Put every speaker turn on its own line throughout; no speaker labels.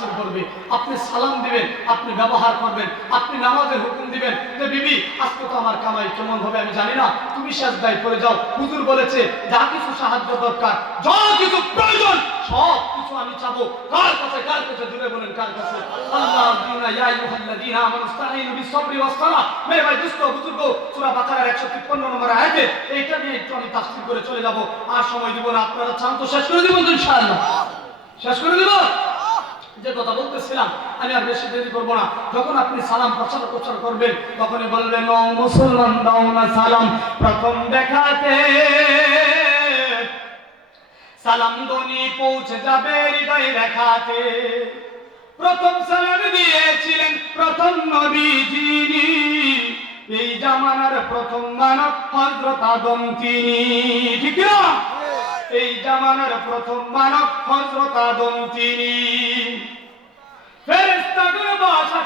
তাফসির করবে। আপনি সালাম দিবেন, আপনি ব্যবহার করবেন, আপনি নামাজের হুকুম দিবেন। যে বিবি, আজকে তো আমার কামাই কেমন হবে আমি জানি না। তুমি সাজদায় করে যাও। হুজুর বলেছে, যা কিছু সাহায্য দরকার, যা কিছু প্রয়োজন, সব কিছু আমি চাবো। কার কাছে কার কাছে? দূরে বলেন, কার কাছে? আল্লাহ দিনা ইয়া আইয়ুহাল্লাযীনা আমানু ইসতাঈনু বিস-সাবরি ওয়াস-সালাহ। মেরে ভাই দুষ্ট বুজুর্গ, সূরা বাকারার 153 নম্বর আয়াতে, এইটা নিয়ে একটু আমি তাফসীর করে চলে যাব। আর সময় দিব না, আপনারা চান তো শেষ করে দিব ইনশাআল্লাহ। শেষ করে দিব? যে কথা বলতেছিলাম, আমি আর বেশি দেরি করব না। যখন আপনি সালাম প্রচার প্রচার করবেন, তখনই বলবেন, ও মুসলমান, দাও না সালাম। প্রথম দেখাতে সালাম দনি পৌঁছে যাবে হৃদয় দেখাতে। প্রথম সালাম দিয়েছিলেন প্রথম নবী যিনি। এই জামানার প্রথম মানব হযরত আদম তিনি। ঠিক না এই জামানার প্রথম মানব হযরত আদম তিনি।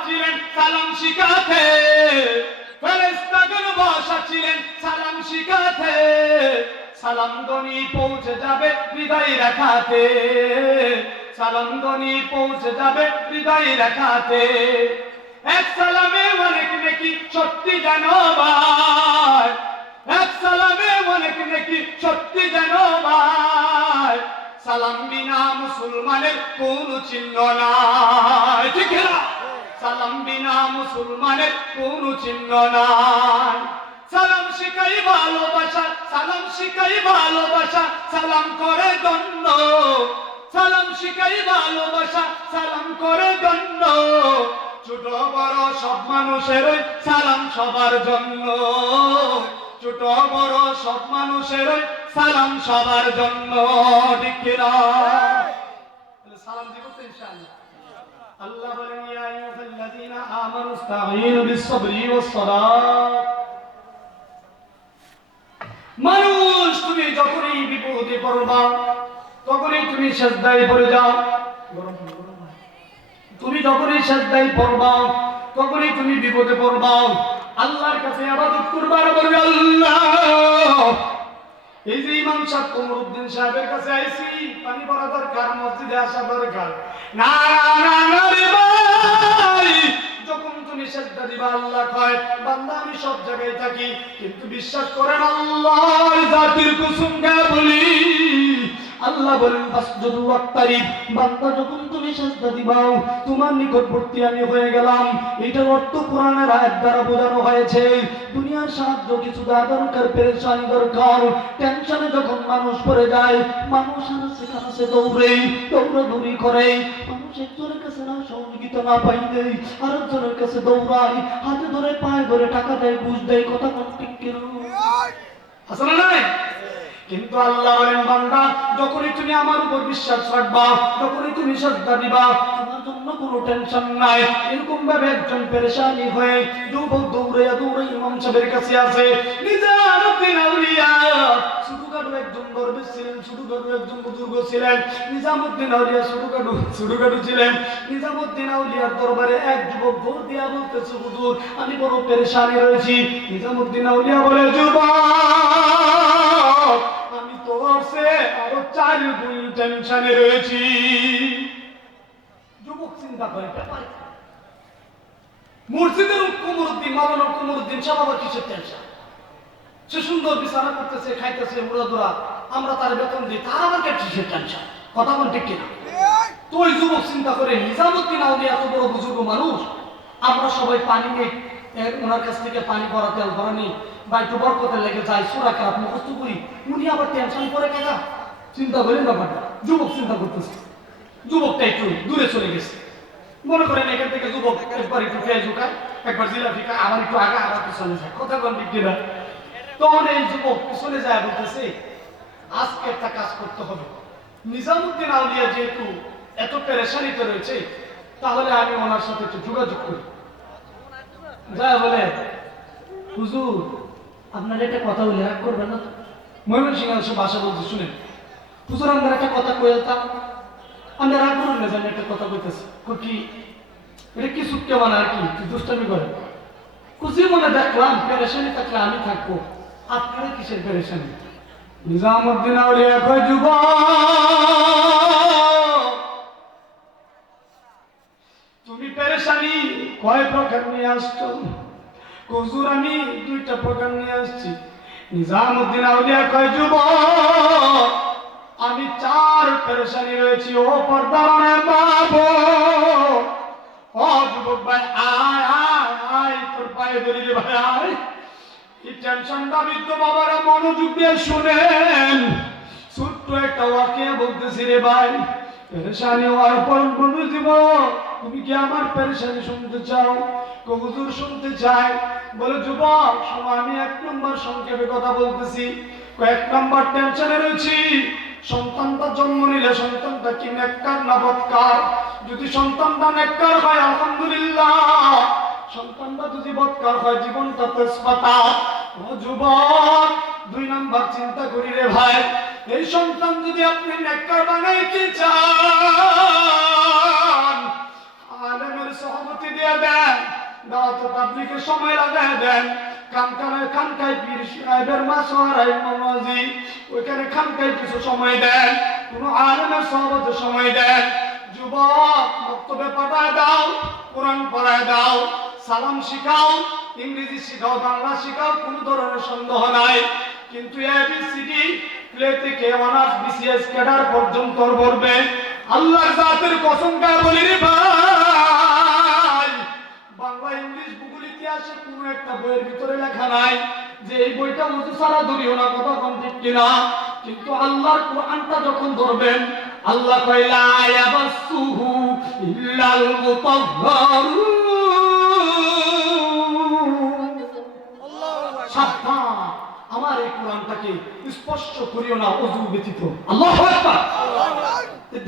ছিলেন, সালাম শিখাতে। ছিলেন, সালাম শিখাতে। পৌঁছে যাবে হৃদয় রেখাতে। সালাম পৌঁছে যাবে হৃদয় এক সালামে অনেক নাকি সত্যি জানো এক সালামে অনেক নাকি সত্যি জানো ভাই। সালাম বিনা মুসলমানের কোন চিহ্ন নাই। ঠিক সালাম বিনা মুসলমানের কোন চিহ্ন নাই। সালাম শিখাই ভালোবাসা, সালাম শিখাই ভালোবাসা, সালাম করে দণ্ড সালাম শিখাই ভালোবাসা, সালাম করে দণ্ড ছোট বড় সব মানুষের সালাম সবার জন্য। ছোট বড় সব মানুষের সালাম সবার জন্য সালাম দিব আল্লাহ বলেন, ইয়া আইয়ুহাল্লাযীনা আমানু ইসতাঈনু ওয়াস-সালাত। মানুষ, তুমি যখনই বিপদে পড়বা, তখনই তুমি সেজদায় পড়ে যাও। তুমি যখনই সেজদায় পড়বা, তখনই তুমি বিপদে পড়বা। আল্লাহর কাছে আবাদত করবা আর বলবে আল্লাহ। এই যে ইমাম সাহেব কমরুদ্দিন সাহেবের কাছে আইছি, পানি পড়া দরকার, মসজিদে আসা দরকার। না না না রে ভাই, যখন তুমি সেজদা দিবা, আল্লাহ কয়, বান্দা, আমি সব জায়গায় থাকি, কিন্তু বিশ্বাস করেন আল্লাহর জাতির কুসুম বলি। আল্লাহ বলেন, ফাসজুদু ওয়াক্তারিব। বান্দা যখন তুমি সাজদা দিবাও, তোমার নিকটবর্তী আমি হয়ে গেলাম। এটার অর্থ কোরআনের আয়াত দ্বারা বোঝানো হয়েছে। দুনিয়ার সাহায্য কিছু দেওয়া দরকার, পেরেশানি দরকার। টেনশনে যখন মানুষ পড়ে যায়, মানুষ আর সেখানে সে দৌড়ে, দৌড়াদৌড়ি করে। মানুষ একজনের কাছে না সহযোগিতা না পাইলে আরেকজনের কাছে দৌড়ায়, হাতে ধরে, পায়ে ধরে টাকা দেয়, বুঝ দেয়, কথা কোন ঠিক কেন? আছে নাই? কিন্তু আল্লাহ বলেন, বান্দা, যখনই তুমি আমার উপর বিশ্বাস রাখবা, যখনই তুমি সাজদা দিবা, তোমার জন্য কোনো টেনশন নাই। এরকম ভাবে একজন পেরেশানি হয়ে যুবক দৌড়ে দৌড়ে ইমাম সাহেবের কাছে নিজামুদ্দিন ছিলেন নিজামুদ্দিন দরবারে এক যুবক আমি বড় পেরেশানি রয়েছি। নিজামুদ্দিন আউলিয়া বলে, যুবক আমি তোমার সে আরও চার গুণ টেনশনে রয়েছি। যুবক চিন্তা করে মসজিদের কুমরুদ্দিন মালানোর কুমরুদ্দিন আবার কিসের টেনশন সে সুন্দর বিছানা করতেছে খাইতেছে দোড়া আমরা তার বেতন দিই তার আবার কিসের টেনশন কথা বল ঠিক কিনা? তো ওই যুবক চিন্তা করে নিজামুদ্দিন আউলি এত বড় বুজুর্গ মানুষ আমরা সবাই পানি নিয়ে ওনার কাছ থেকে পানি ভরা তেল ভরা নিই। বা একটু বরকতে লেগে যাই সুরা খারাপ মুখস্থ করি। উনি আবার টেনশন করে কেনা? চিন্তা করেন ব্যাপারটা। যুবক চিন্তা করতেছে। যুবকটা একটু দূরে চলে গেছে। মনে করেন এখান থেকে যুবক একবার একটু পেঁয়াজ খায় একবার জিলাপি খায়, আবার একটু আগা, আবার পিছনে যায়। কথা কোন দিক কিনা? তখন এই যুবক পিছনে যায় বলতেছে, আজকে একটা কাজ করতে হবে। নিজামুদ্দিন আউলিয়া যেহেতু এত পেরেশানিতে রয়েছে, তাহলে আমি ওনার সাথে একটু যোগাযোগ করি। যা বলে হুজুর, আপনার একটা কথা বলে রাগ করবেন না ময়মন সিং ভাষা হুজুর একটা কথা রাগ করুন না জানি একটা কথা কইতেছি। কই কি? এটা কি সুখকে মানে আর কি দুষ্টামি করে? খুশি মনে দেখলাম, পেরেশানি থাকলে আমি থাকব। আপনারা কিসের পেরেশানি? নিজামুদ্দিন আউলিয়া যুবক কয় প্রকার নিয়ে আসছো? হুজুর, আমি দুইটা প্রকার নিয়ে আসছি। নিজামুদ্দিন আউলিয়া কয়, যুবক, আমি চার পেরেশানি রয়েছি, ও পর্দার বাবু ও যুবক ভাই, আয় আয় আয়, তোর পায়ে ধরি রে ভাই, আয়। এই টেনশনটা বিদ্য বাবারা মনোযোগ দিয়ে শুনেন। ছোট্ট একটা ওয়াকিয়া বলতেছি রে ভাই পেরেশানি হওয়ার পর বন্ধু দিব তুমি কি আমার পেরেশানি শুনতে চাও? কবুজুর শুনতে চাই। বলে, যুবক, শোনো, আমি এক নম্বর সংক্ষেপে কথা বলতেছি। কয়েক নম্বর টেনশনে রয়েছি। সন্তানটা জন্ম নিলে সন্তানটা কি নেককার না বৎকার? যদি সন্তানটা নেককার হয়, আলহামদুলিল্লাহ। সন্তানটা যদি বৎকার হয়, জীবনটা তেজপাতা। যুবক, দুই নাম্বার চিন্তা করি রে ভাই। এই সন্তান যদি আপনি নেককার বানাইতে চান, আলেমের সহমতি দিয়ে দেন, দাওয়াত তাবলিগের সময় লাগায় দেন কানকানের খানকায় পীর সাহেবের মাসওয়ারাই মামাজি, ওইখানে খানকায় কিছু সময় দেন, কোনো আলেমের সহমতে সময় দেন, যুবক বক্তব্যে পাঠায় দাও, কোরআন পড়ায় দাও, সালাম শিখাও, ইংরেজি শিখাও, বাংলা শিখাও, কোনো ধরনের সন্দেহ নাই। কিন্তু এবিসিডি বিসিএস ক্যাডার পর্যন্ত পড়বে। আল্লাহর কসম বলি রে ভাই। বাংলা, ইংলিশ, ভূগোল, ইতিহাসে কোনো একটা বইয়ের ভিতরে লেখা নাই যে এই বইটা উঁচু সারা ধরিও না, কথা কম কিনা? কিন্তু আল্লাহর কোরআনটা যখন ধরবেন, আল্লাহ কইলা ইয়াবাসসুহু ইল্লাল মুতাহহারুন আমার এই কোরআনটাকে স্পষ্ট করিও না, অজু ব্যতীত। আল্লাহু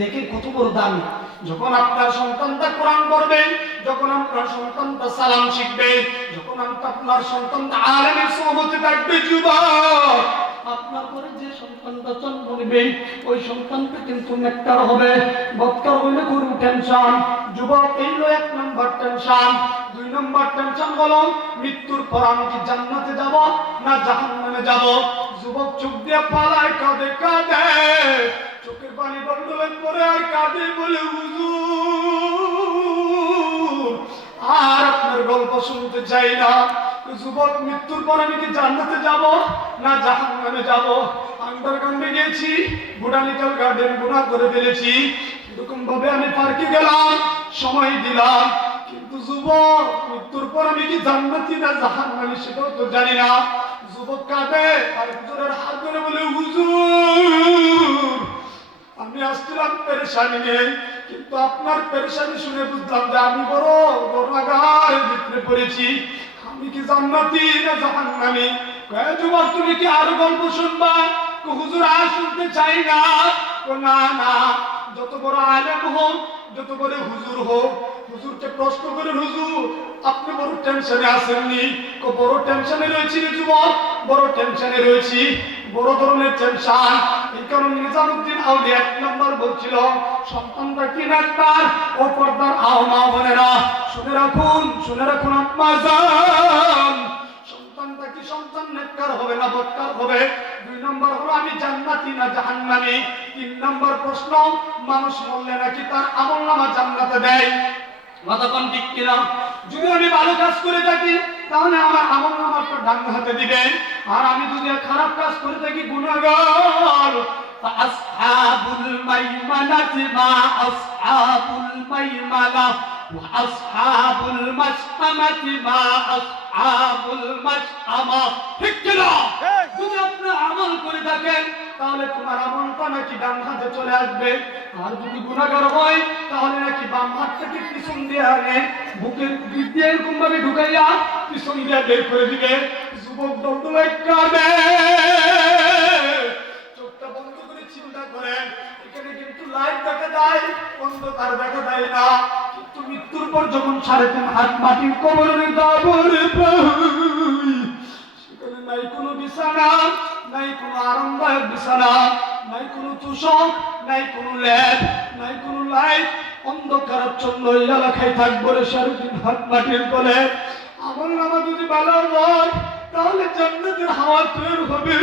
দেখে কত বড় দামি। যখন আপনার সন্তানটা কোরআন পড়বে, যখন আপনার সন্তানটা সালাম শিখবে, যখন আপনার সন্তানটা আলেমের সহমতে থাকবে, যুবক, আপনার ঘরে যে সন্তানটা জন্ম নেবে, ওই সন্তানটা কিন্তু নেককার হবে বক্কার হইলে গুরু টেনশন যুবক, এই এক নাম্বার টেনশন নম্বর টেনশন হলো মৃত্যুর পর আমি কি জান্নাতে যাব না জাহান্নামে যাব? যুবক চোখ দিয়ে পালায় কাঁদে কাঁদে। চোখের পানি বন্ধলেন পরে আর কাঁদে বলে, হুজুর, আর আপনার গল্প শুনতে চাই না। যুবক, মৃত্যুর পর আমি কি জান্নাতে যাব না জাহান্নামে যাব? আন্ডারগ্রাউন্ডে গিয়েছি, বোটানিক্যাল গার্ডেন গুণা করে ফেলেছি। এরকম ভাবে আমি পার্কে গেলাম, সময় দিলাম। কিন্তু যুবক, মৃত্যুর পর আমি কি জান্নাতি না জাহান্নামে সেটাও তো জানি না। যুবক কাঁদে আর হুজুরের হাত ধরে বলে, হুজুর, আমি আসছিলাম পেরেশানি নেই কিন্তু আপনার পেরেশানি শুনে বুঝলাম যে আমি বড় বড়াগার ভিতরে পড়েছি। আমি কি জান্নাতি না জাহান্নামি? কয়ে যুবক, তুমি কি আরও গল্প শুনবা? হুজুর, আর শুনতে চাই না। না না। যত বড় আলেম হোক যত বড় হুজুর হোক, হুজুরকে প্রশ্ন করে হুজুর, আপনি বড় টেনশনে আসেননি বড় টেনশনে রয়েছি রে যুবক, বড় টেনশনে রয়েছি, বড় ধরনের টেনশন। এই কারণে নিজামুদ্দিন আউলি এক নম্বর বলছিল সন্তানটা কি ডাক্তার? ও পর্দার আও মা বোনেরা, শুনে রাখুন শুনে রাখুন আম্মা জান। সন্তানটা কি সন্তান, নেককার হবে না বৎকার হবে? দুই নম্বর হলো আমি জান্নাতি না জাহান্নামি তিন নম্বর প্রশ্ন মানুষ বললে নাকি তার আমল নামা জান্নাতে দেয় কতক্ষণ ঠিক কিনা যদি আমি ভালো কাজ করে থাকি তাহলে আমার আমল নামাটা ডান হাতে দিবে আর আমি যদি খারাপ কাজ করে থাকি গুণাগার فأصحاب الميمنة ما أصحاب الميمنة আসহাবুল মাসকামাতি ما আসহাবুল মাসকামা ঠিক কি না? যদি আপনি আমল করে থাকেন তাহলে তোমার আমল আমলটা নাকি ডান হাতে চলে আসবে। আর যদি গুণাগার হয় তাহলে নাকি বাম হাত থেকে পিছন দিয়ে আনে বুকের দিক দিয়ে এরকম ভাবে ঢুকাইয়া পিছন দিয়ে বের করে দিবে। যুবক দন্দলে কাবে চোখটা বন্ধ করে চিন্তা করেন। এখানে কিন্তু লাইট দেখা যায় অন্ধকার দেখা যায় না কিন্তু মৃত্যুর পর যখন সাড়ে তিন হাত মাটির কবরের দাবরে সেখানে নাই কোনো বিছানা, নাই কোনো আরামদায়ক বিছানা, নাই কোনো তুষক, নাই কোনো ল্যাব, নাই কোনো লাইট। অন্ধকারাচ্ছন্ন এলাকায় থাকব রে সাড়ে তিন হাত মাটির তলে আমার নামা যদি ভালো হয়, তাহলে জান্নাতের হাওয়া তৈরি হবে।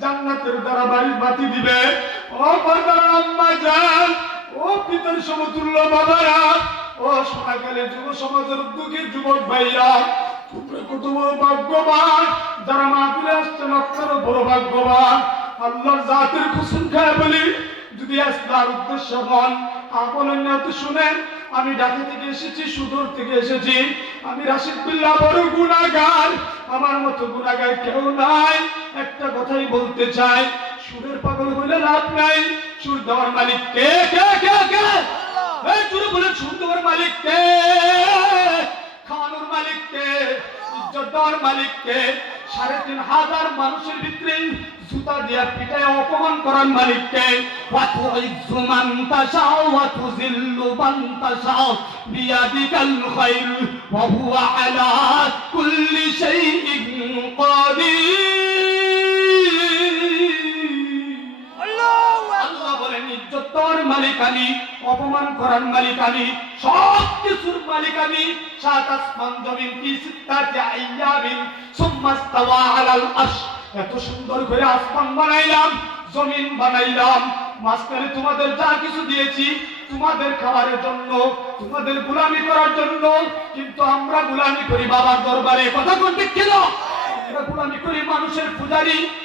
জান্নাতের দ্বারা বাড়ি বাতি দিবে। ও পর্দার আম্মা যান ও পিতার সমতুল্য বাবারা, ও গেলে যুব সমাজের উদ্যোগী যুবক ভাইয়া তোমরা কত বড় ভাগ্যবান, যারা মাহফিলে আসছেন আপনারও বড় ভাগ্যবান। আল্লাহর জাতের কুসুম খায় বলি, যদি আসলার উদ্দেশ্য হন আপনার নিয়ত শুনেন আমি ঢাকা থেকে এসেছি সুদূর থেকে এসেছি। আমি রাশিদ বিল্লাহ বড় গুণাগার আমার মতো গুণাগার কেউ নাই। একটা কথাই বলতে চাই সুরের পাগল হইলে লাভ নাই। সুর দেওয়ার মালিক কে? কে কে কে? এই তুই বলে সুর দেওয়ার মালিক কে? খাওয়ানোর মালিক কে? ইজ্জত দেওয়ার মালিক কে? সাড়ে তিন হাজার মানুষের ভিতরে জুতা দিয়া পিটায় অপমান করার মালিককে ওয়াতু ইজ্জু মান তাশাও ওয়াতু জিল্লু মান তাশাও, বিয়াদিকাল খাইর, ওয়া হুয়া আলা মালিকানি, অপমান করার মালিকানি, সব কিছুর মালিকানি, সাত আসমান জমিন কি সিত্তাতি আইয়ামিন সুম্মা ইস্তাওয়া আলাল আরশ। এত সুন্দর করে আসমান বানাইলাম, জমিন বানাইলাম। মাঝখানে তোমাদের যা কিছু দিয়েছি, তোমাদের খাবারের জন্য, তোমাদের গোলামি করার জন্য, কিন্তু আমরা গোলামি করি বাবার দরবারে। কথা বলতে কেন? আমরা গোলামি করি মানুষের পূজারি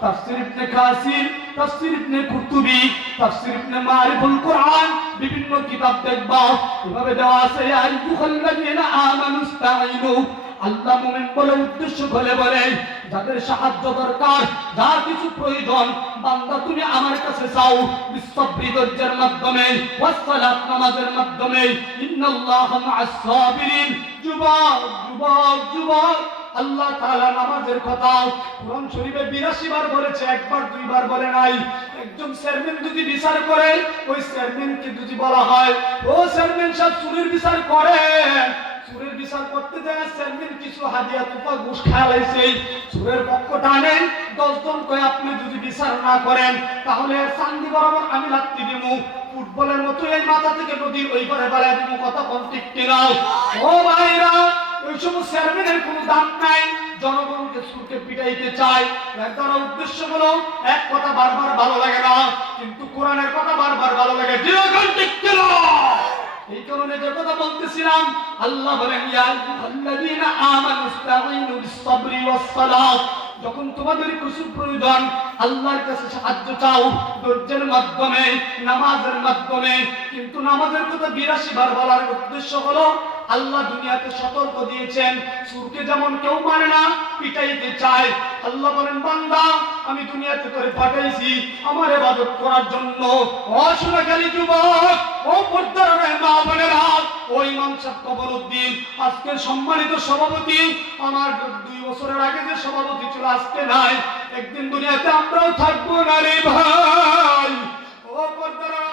তাফসির ইবনে কাসির, তাফসির ইবনে কুরতুবি, তাফসির ইবনে মারিফুল কোরআন, বিভিন্ন কিতাব দেখবা। এভাবে দেওয়া আছে, ইয়া আমানু আমানুস্তাঈনু আল্লাহ মুমিন বলে, উদ্দেশ্য বলে বলে, যাদের সাহায্য দরকার, যার কিছু প্রয়োজন, বান্দা তুমি আমার কাছে চাও। বিশ্বব্রী ধৈর্যের মাধ্যমে, ওয়াসসালাত নামাজের মাধ্যমে, ইন্নাল্লাহ মা'আস সাবিরিন। যুবক যুবক যুবক, আল্লাহ তাআলা নামাজের কথা কোরআন শরীফে 82 বার বলেছে, একবার, দুইবার বলে নাই। একজন চেয়ারম্যান যদি বিচার করে, ওই চেয়ারম্যানকে যদি বলা হয়, ও চেয়ারম্যান সাহেব, চুরির বিচার করেন? সুরের বিচার করতে যায় চেয়ারম্যান কিছু হাদিয়া তুপা ঘুষ খাওয়াইছে সুরের পক্ষ টানেন দশজন কয়ে, আপনি যদি বিচার না করেন, তাহলে চান্দি বরাবর আমি লাগতে দিব ফুটবলের মতো এই মাথা থেকে নদীর ওই পারে বেড়ায় দিব কথা কোন ঠিক কিনা? ও ভাইরা, ওই সমস্ত চেয়ারম্যানের কোনো দাম নাই। জনগণকে সুরকে পিটাইতে চায়। এর দ্বারা উদ্দেশ্য হলো, এক কথা বারবার ভালো লাগে না, কিন্তু কোরআনের কথা বারবার ভালো লাগে। দীর্ঘ ঠিক কারণে যে কথা বলতেছিলাম, আল্লাহ বলেন, ইয়া আইয়ুহাল্লাযীনা আমানুস্তাঈনু বিস-সাবরি ওয়াস-সালাত। যখন তোমাদের কিছু প্রয়োজন, আল্লাহর কাছে সাহায্য চাও, ধৈর্যের মাধ্যমে, নামাজের মাধ্যমে। কিন্তু নামাজের কথা বিরাশি বার বলার উদ্দেশ্য হলো আল্লাহ দুনিয়াতে সতর্ক দিয়েছেন। সুরকে যেমন কেউ মানে না, পিটাইতে চায়। আল্লাহ বলেন, বান্দা, আমি দুনিয়াতে করে পাঠাইছি আমার ইবাদত করার জন্য। অসুরাকালী যুবক, ও পর্দার মা বোনেরা ও ইমাম সাহেব কবরউদ্দিন আজকের সম্মানিত সভাপতি, আমার দুই বছরের আগে যে সভাপতি ছিল, আজকে নাই। একদিন দুনিয়াতে আমরাও থাকব না রে ভাই। ও পর্দার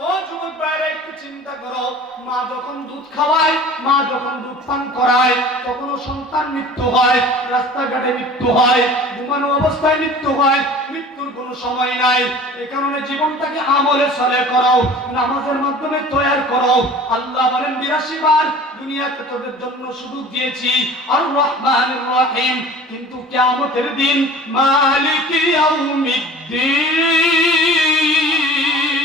ও যুবক ভাইরা, একটু চিন্তা করো। মা যখন দুধ খাওয়ায়, মা যখন দুধ পান করায় তখন ও সন্তান মৃত্যু হয়, রাস্তাঘাটে মৃত্যু হয়, ঘুমানো অবস্থায় মৃত্যু হয়, মৃত্যুর কোনো সময় নাই। এ জীবনটাকে আমলে চলে করো, নামাজের মাধ্যমে তৈয়ার করো। আল্লাহ বলেন, বিরাশি বার দুনিয়াতে তোদের জন্য সুযোগ দিয়েছি। আর রহমান রহিম। কিন্তু কিয়ামতের দিন মালিক ইয়াউমিদ্দিন।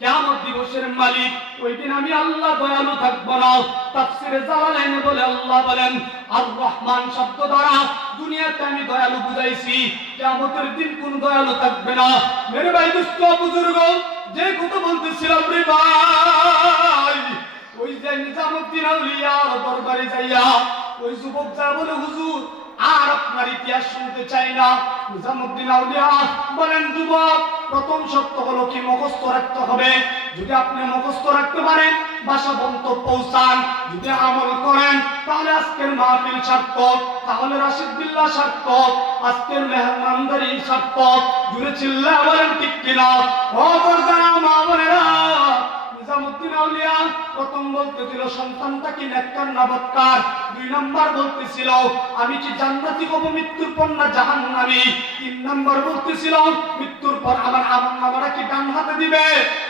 কিয়ামত দিবসের মালিক, ওই দিন আমি আল্লাহ দয়ালু থাকব না। তাফসিরে জালালাইনে বলে আল্লাহ বলেন আর রহমান শব্দ দ্বারা দুনিয়াতে আমি দয়ালু বুঝাইছি, কিয়ামতের দিন কোন দয়ালু থাকবে না। মেরে ভাই দুস্থ বুজুর্গ, যে কথা বলতেছিলাম রে ভাই, ওই যে নিজামুদ্দিন আউলিয়ার দরবারে যাইয়া, ওই যুবক যা বলে, হুজুর আর আপনার ইতিহাস শুনতে চাই না। আউলিয়া বলেন, যুবক, প্রথম সত্য হলো কি? মুখস্থ রাখতে হবে। যদি আপনি মুখস্থ রাখতে পারেন, বাসা বন্ত পৌঁছান। যদি আমল করেন, তাহলে আজকের মাহফিল সার্থক। তাহলে রাশিদ সার্থক। আজকের মেহমানদারি সার্থক। জুড়ে চিল্লা বলেন, ঠিক কিনা? ও মা আমি কি জান্নাতি মৃত্যুর পর না জাহান্নামী? তিন নাম্বার বলতেছিল, মৃত্যুর পর আমার কি ডান হাতে দিবে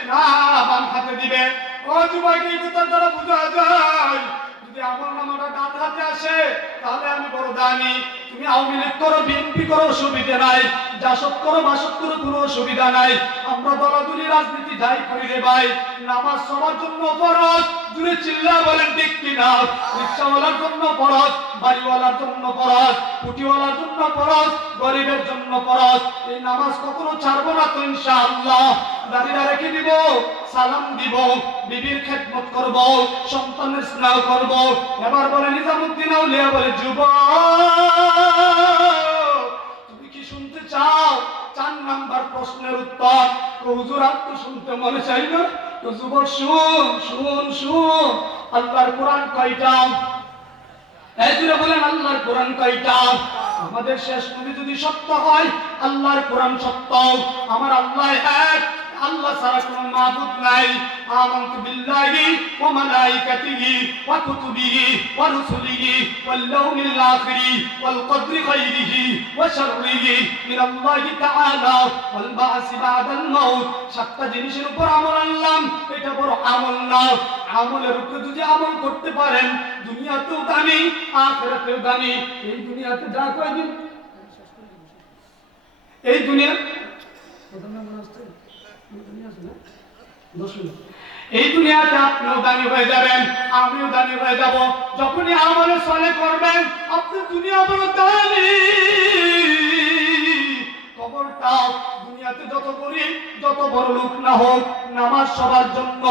না বাম হাতে দিবে? ও যুবক, এই দ্বারা বোঝা যায় যদি আমল নামাটা ডান হাতে আসে, তাহলে আমি বড় দামি। তুমি আওয়ামী লীগ করো, বিএনপি করো, অসুবিধা নাই। জাসদ করো, বাসদ করো, কোনো অসুবিধা নাই। আমরা দলাদলি রাজনীতি যাই করি রে ভাই। নামাজ সবার জন্য ফরজ। দূরে চিল্লা বলেন, ঠিক কিনা? রিক্সাওয়ালার জন্য ফরজ, বাড়িওয়ালার জন্য ফরজ, কুটিওয়ালার জন্য ফরজ, গরিবের জন্য ফরজ। এই নামাজ কখনো ছাড়বো না তো ইনশাআল্লাহ। দাঁড়িয়ে দিব? সালাম দিব। বিবির খেদমত করব। সন্তানের করব। এবার বলে নিজামুদ্দিন আউলিয়া বলে, যুবক, তুমি কি শুনতে চাও? চার নাম্বার প্রশ্নের উত্তর। হুজুর, আর তো শুনতে মনে চাই না। তো যুবক, শুন শুন শুন। আল্লাহর কোরআন কয়টা? বলেন, আল্লাহর কোরআন কয়টা? আমাদের শেষ নবী যদি সত্য হয়, আল্লাহর কোরআন সত্য। আমার আল্লাহ এক। আল্লাহ ছাড়া কোনো মাবুদ নাই। আমানতু বিল্লাহি ওয়া মালাইকাতিহি ওয়া কুতুবিহি ওয়া রুসুলিহি ওয়াল ইয়াউমিল আখিরি ওয়াল কদরি খাইরিহি ওয়া শাররিহি মিনাল্লাহি তাআলা ওয়াল বা'সি বাদাল মাউত। সাতটা জিনিসের উপর আমল আনলাম, এটা বড় আমল না। আমলের উপরে যদি আমল করতে পারেন, দুনিয়াতেও দামি, আখিরাতেও দামি। এই দুনিয়াতে যা কয়দিন? এই দুনিয়া প্রথমে মনে হচ্ছে দুনিয়া আছে না দশ মিনিট এই দুনিয়াতে আপনিও দামি হয়ে যাবেন, আমিও দামি হয়ে যাব। যখনই আমলে সলে করবেন, আপনি দুনিয়া বড় দামি। খবরটাও দুনিয়াতে যত গরিব যত বড় লোক না হোক, নামাজ সবার জন্য।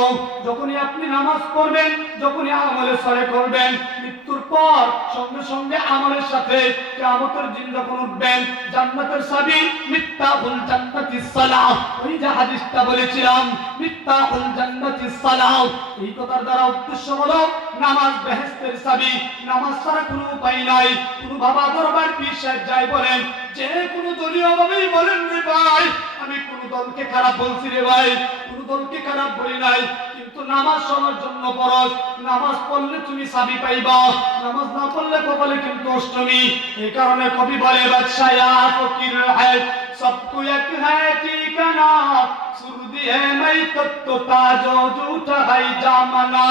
যখনই আপনি নামাজ পড়বেন, যখনই আমলে সরে করবেন, মৃত্যুর পর সঙ্গে সঙ্গে আমলের সাথে কিয়ামতের দিন যখন উঠবেন, জান্নাতের সাবি মিত্তাহুল জান্নাতিস সালাহ। ওই যে হাদিসটা বলেছিলাম মিত্তাহুল জান্নাতিস সালাহ। এই কথার দ্বারা উদ্দেশ্য হলো, নামাজ বেহেশতের সাবি, নামাজ ছাড়া কোনো উপায় নাই। কোনো বাবা দরবার সাহেব যাই বলেন, যে কোনো দলীয় ভাবেই বলেন রে ভাই, আমি কোন দলকে খারাপ বলছি রে ভাই, কোন দলকে খারাপ বলি নাই। নামাজ সবার জন্য ফরজ নামাজ পড়লে তুমি সাবি পাইবা নামাজ না পড়লে কপালে কিন্তু অষ্টমী এই কারণে কবি বলে বাদশায়া ফকির হ্যায় सबको एक है ठिकाना सुरदी है मैं तत्तो ताजो झूठा है जामना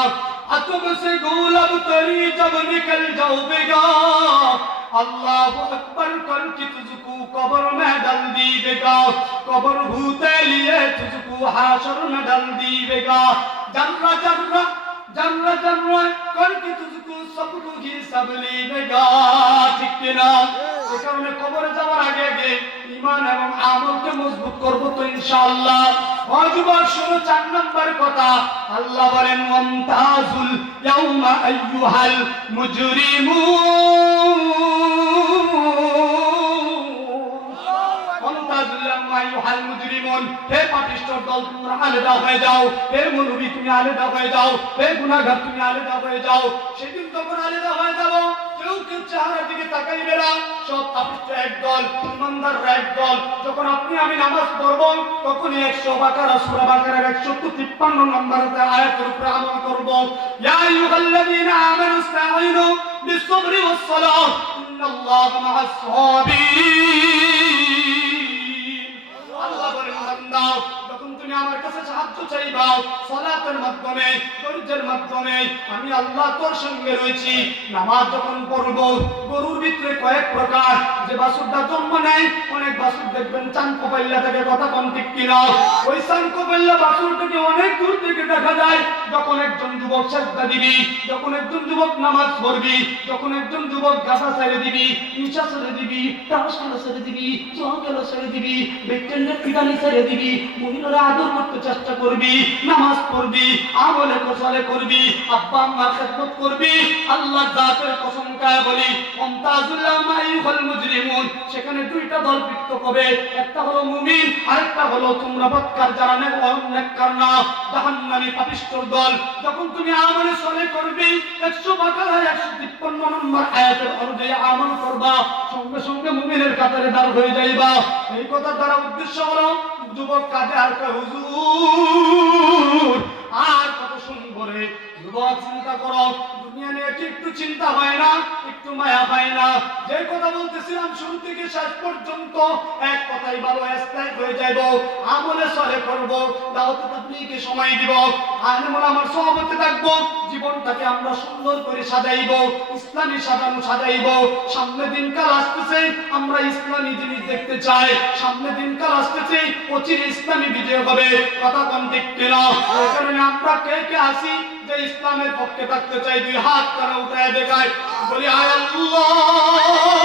अतुब से गुलब तरी जब निकल जाओगेगा अल्लाह আল্লাহু আকবার কি তুজকু কবর মেডাল দিবেগা কবর ভূতে লিয়ে তুজকু হাসর মেডাল দিবেগা জাররা জাররা জাররা জাররা করকে তুজকু সবকু কি সাবলি বেগা ঠিক না এ কারণে কবরে যাওয়ার আগে আগে ইমান এবং আমলকে মজবুত করব তো ইনশাআল্লাহ। অযুবক শুনো চার নম্বর কথা। আল্লাহ বলেন মমতাজুল ইয়াউমা আইয়ুহাল মুজরিমুন। হে পাপিষ্ঠর দল, তোমরা আলাদা হয়ে যাও। হে মৌলবী, তুমি আলাদা হয়ে যাও। হে গুনাহগার তুমি আলাদা হয়ে যাও। সেদিন তখন আলাদা হয়ে যাব। কেউ কেউ চেহারার দিকে তাকাইবে না। সব পাপিষ্ঠ এক দল, ইমানদাররা এক দল। যখন আপনি আমি নামাজ পড়ব, তখনই একশো বাকারা, সুরা বাকারার একশো তিপ্পান্ন নম্বর আয়াতের উপরে আমল করব। ইয়া আইয়ুহাল্লাযীনা আমানু ইসতাঈনু বিস-সাবরি ওয়াস-সালাহ ইন্নাল্লাহা মা'আস আমার কাছে সাহায্য চাইবা সালাতের মাধ্যমে ধৈর্যের মাধ্যমে। আমি আল্লাহ তোর সঙ্গে রয়েছি। নামাজ যখন পড়ব, গরুর ভিতরে কয়েক প্রকার যে বাসুরটা জন্ম নেয়, অনেক বাসুর দেখবেন চান কপাইল্লা থেকে কথা কম ঠিক কিনা। ওই চান কপাইল্লা বাসুরটাকে অনেক দূর থেকে দেখা যায়, যখন একজন যুবক সাজদা দিবি, যখন একজন যুবক নামাজ পড়বি, যখন একজন যুবক গাছা ছেড়ে দিবি নিশা ছেড়ে দিবি খেলা ছেড়ে দিবি জল ছেড়ে দিবি বেটেন্ডের পিটানি ছেড়ে দিবি, মহিলারা আদর করতে চেষ্টা করবি, নামাজ পড়বি, আমলে কোশলে করবি, আব্বা আম্মার খেদমত করবি, আল্লাহ জাতের কসম কায় বলি, অমতাজুল্লাহ মাইহুল মুজরিমুন সেখানে দুইটা দল বৃত্ত হবে, একটা হলো মুমিন, আরেকটা হলো তোমরা বৎকার যারা নেক নেককার না, জাহান্নামী পাপিষ্ঠর দল। যখন তুমি আমলে সলে করবি 100 বাকারা 153 নম্বর আয়াতের অনুযায়ী আমল করবা, সঙ্গে সঙ্গে মুমিনের কাতারে দাঁড় হয়ে যাইবা। এই কথা দ্বারা উদ্দেশ্য হলো যুবক কাঁদে আর হুজুর। আর কত শুনব রে যুবক চিন্তা করো দুনিয়া নিয়ে কি একটু চিন্তা হয় না, একটু মায়া হয় না। যে কথা বলতেছিলাম, শুরু থেকে শেষ পর্যন্ত এক কথাই ভালো স্থায়ী হয়ে যাইব, আমলে সলে করব দাওয়াত তাবলীগে সময় দিব। আলেমুল আমার সহবতে থাকব, জীবনটাকে আমরা সুন্দর করে সাজাইব, ইসলামী সাজানো সাজাইব। সামনে দিনকাল আসতেছে, আমরা ইসলামী জিনিস দেখতে চাই। সামনে দিনকাল আসতেছে, অচিরে ইসলামী বিজয় হবে। কথা কম ঠিক কিনা? ওই কারণে আমরা কে কে আসি যে ইসলামের পক্ষে থাকতে চাই? দুই হাত তারা উঠায় দেখায় বলি আয় আল্লাহ!